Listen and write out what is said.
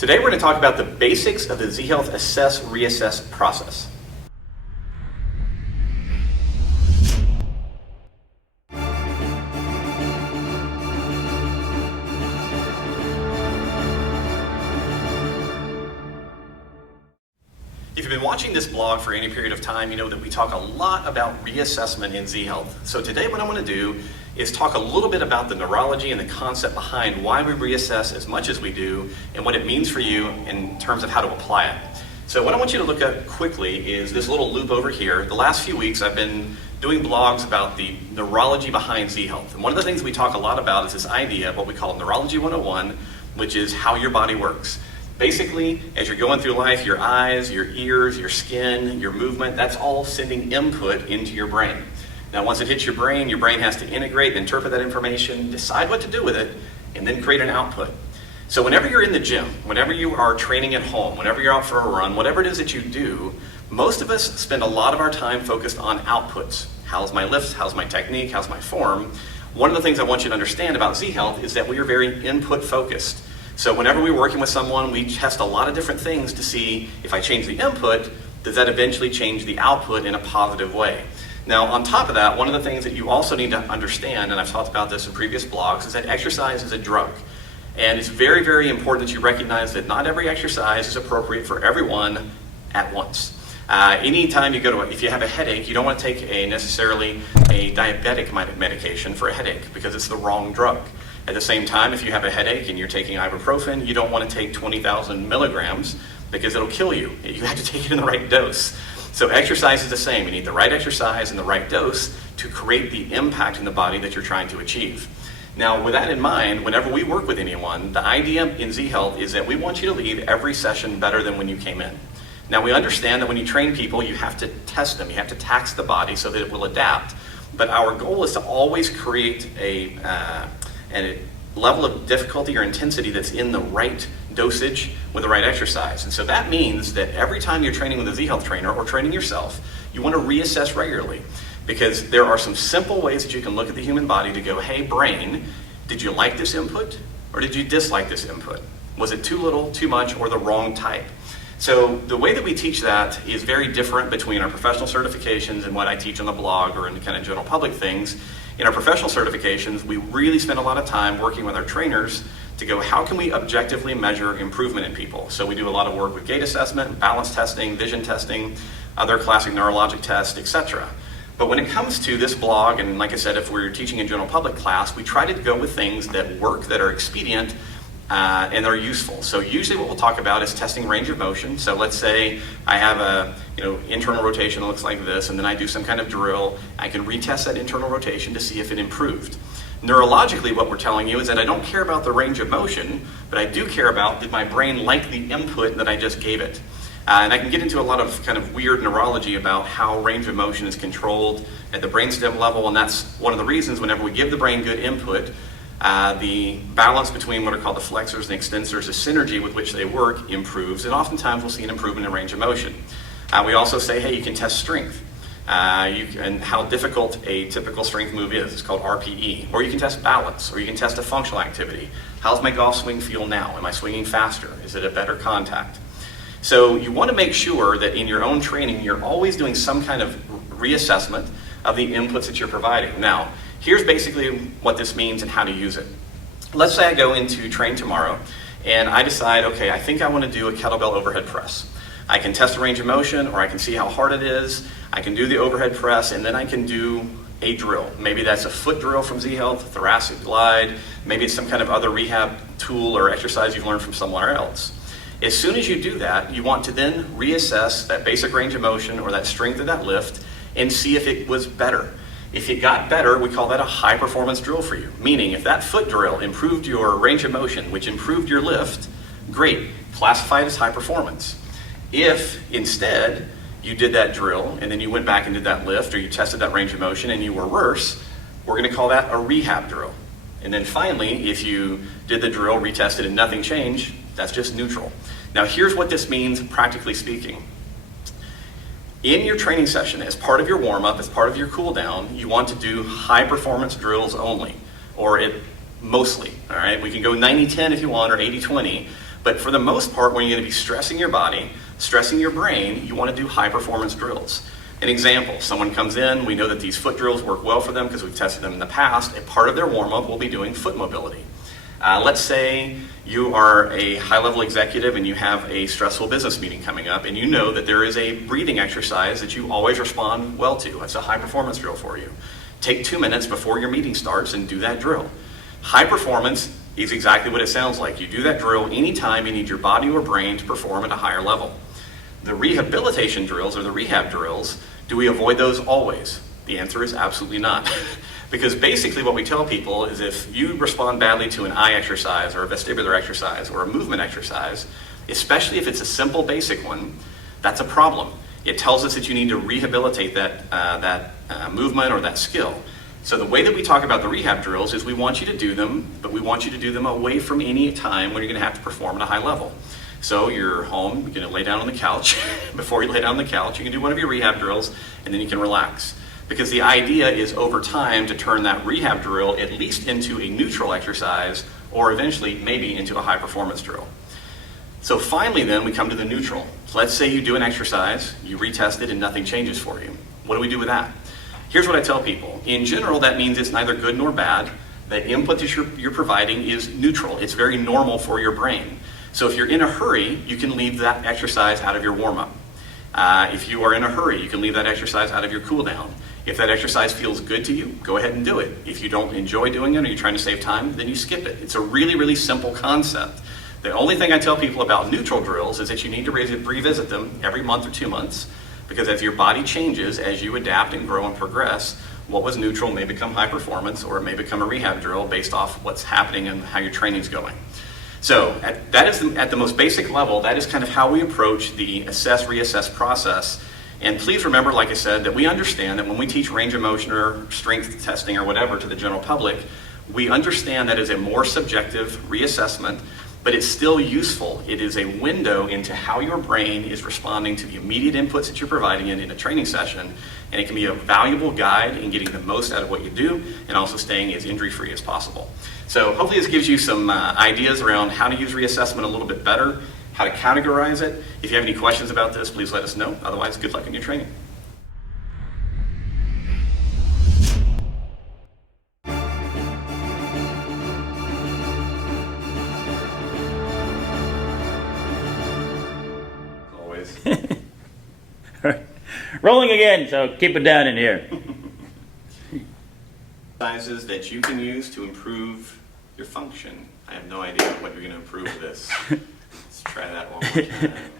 Today we're going to talk about the basics of the Z-Health Assess-Reassess process. If you've been watching this blog for any period of time, you know that we talk a lot about reassessment in Z-Health. So today what I want to do is talk a little bit about the neurology and the concept behind why we reassess as much as we do and what it means for you in terms of how to apply it. So what I want you to look at quickly is this little loop over here. The last few weeks I've been doing blogs about the neurology behind Z-Health. And one of the things we talk a lot about is this idea of what we call Neurology 101, which is how your body works. Basically, as you're going through life, your eyes, your ears, your skin, your movement, that's all sending input into your brain. Now, once it hits your brain has to integrate and interpret that information, decide what to do with it, and then create an output. So whenever you're in the gym, whenever you are training at home, whenever you're out for a run, whatever it is that you do, most of us spend a lot of our time focused on outputs. How's my lifts? How's my technique? How's my form? One of the things I want you to understand about Z-Health is that we are very input focused. So whenever we're working with someone, we test a lot of different things to see if I change the input, does that eventually change the output in a positive way? Now, on top of that, one of the things that you also need to understand, and I've talked about this in previous blogs, is that exercise is a drug. And it's very, very important that you recognize that not every exercise is appropriate for everyone at once. Anytime you go to, if you have a headache, you don't want to take necessarily a diabetic medication for a headache because it's the wrong drug. At the same time, if you have a headache and you're taking ibuprofen, you don't want to take 20,000 milligrams because it'll kill you. You have to take it in the right dose. So exercise is the same. You need the right exercise and the right dose to create the impact in the body that you're trying to achieve. Now, with that in mind, whenever we work with anyone, the idea in Z-Health is that we want you to leave every session better than when you came in. Now, we understand that when you train people, you have to test them. You have to tax the body so that it will adapt. But our goal is to always create a level of difficulty or intensity that's in the right dosage with the right exercise. And so that means that every time you're training with a Z-Health trainer or training yourself, you want to reassess regularly because there are some simple ways that you can look at the human body to go, hey brain, did you like this input or did you dislike this input? Was it too little, too much, or the wrong type? So the way that we teach that is very different between our professional certifications and what I teach on the blog or in the kind of general public things. In our professional certifications, we really spend a lot of time working with our trainers to go, how can we objectively measure improvement in people? So we do a lot of work with gait assessment, balance testing, vision testing, other classic neurologic tests, etc. But when it comes to this blog, and like I said, if we're teaching a general public class, we try to go with things that work, that are expedient, and are useful. So usually what we'll talk about is testing range of motion. So let's say I have a internal rotation that looks like this, and then I do some kind of drill. I can retest that internal rotation to see if it improved. Neurologically, what we're telling you is that I don't care about the range of motion, but I do care about, did my brain like the input that I just gave it? And I can get into a lot of kind of weird neurology about how range of motion is controlled at the brainstem level, and that's one of the reasons whenever we give the brain good input, the balance between what are called the flexors and extensors, the synergy with which they work improves, and oftentimes we'll see an improvement in range of motion. We also say, hey, you can test strength and how difficult a typical strength move is. It's called RPE. Or you can test balance, or you can test a functional activity. How's my golf swing feel now? Am I swinging faster? Is it a better contact? So you want to make sure that in your own training, you're always doing some kind of reassessment of the inputs that you're providing. Now, here's basically what this means and how to use it. Let's say I go into train tomorrow and I decide, okay, I think I want to do a kettlebell overhead press. I can test the range of motion, or I can see how hard it is. I can do the overhead press, and then I can do a drill. Maybe that's a foot drill from Z-Health, thoracic glide. Maybe it's some kind of other rehab tool or exercise you've learned from somewhere else. As soon as you do that, you want to then reassess that basic range of motion or that strength of that lift and see if it was better. If it got better, we call that a high performance drill for you. Meaning if that foot drill improved your range of motion, which improved your lift, great, classify it as high performance. If instead you did that drill and then you went back and did that lift, or you tested that range of motion and you were worse, we're going to call that a rehab drill. And then finally, if you did the drill, retested, and nothing changed, that's just neutral. Now here's what this means practically speaking. In your training session, as part of your warm-up, as part of your cool-down, you want to do high-performance drills only, or mostly, all right? We can go 90-10 if you want, or 80-20, But for the most part, when you're going to be stressing your body, stressing your brain, you want to do high performance drills. An example, someone comes in, we know that these foot drills work well for them because we've tested them in the past. A part of their warm-up will be doing foot mobility. Let's say you are a high-level executive and you have a stressful business meeting coming up, and you know that there is a breathing exercise that you always respond well to. That's a high-performance drill for you. Take 2 minutes before your meeting starts and do that drill. High performance is exactly what it sounds like. You do that drill anytime you need your body or brain to perform at a higher level. The rehabilitation drills, or the rehab drills, do we avoid those always? The answer is absolutely not. Because basically what we tell people is if you respond badly to an eye exercise or a vestibular exercise or a movement exercise, especially if it's a simple basic one, that's a problem. It tells us that you need to rehabilitate that movement or that skill. So the way that we talk about the rehab drills is we want you to do them, but we want you to do them away from any time when you're going to have to perform at a high level. So you're home, you're going to lay down on the couch. Before you lay down on the couch, you can do one of your rehab drills, and then you can relax. Because the idea is over time to turn that rehab drill at least into a neutral exercise, or eventually maybe into a high performance drill. So finally then we come to the neutral. So let's say you do an exercise, you retest it, and nothing changes for you. What do we do with that? Here's what I tell people. In general, that means it's neither good nor bad. The input that you're providing is neutral. It's very normal for your brain. So if you're in a hurry, you can leave that exercise out of your warm-up. If you are in a hurry, you can leave that exercise out of your cool-down. If that exercise feels good to you, go ahead and do it. If you don't enjoy doing it or you're trying to save time, then you skip it. It's a really, really simple concept. The only thing I tell people about neutral drills is that you need to revisit them every month or 2 months, because as your body changes, as you adapt and grow and progress, what was neutral may become high performance, or it may become a rehab drill based off what's happening and how your training's going. So at the most basic level, that is kind of how we approach the assess-reassess process. And please remember, like I said, that we understand that when we teach range of motion or strength testing or whatever to the general public, we understand that is a more subjective reassessment, but it's still useful. It is a window into how your brain is responding to the immediate inputs that you're providing in a training session, and it can be a valuable guide in getting the most out of what you do and also staying as injury-free as possible. So hopefully this gives you some ideas around how to use reassessment a little bit better, how to categorize it. If you have any questions about this, please let us know. Otherwise, good luck in your training. Always. Rolling again, so keep it down in here. Exercises that you can use to improve your function. I have no idea what you're going to improve with this. Let's try that one more time.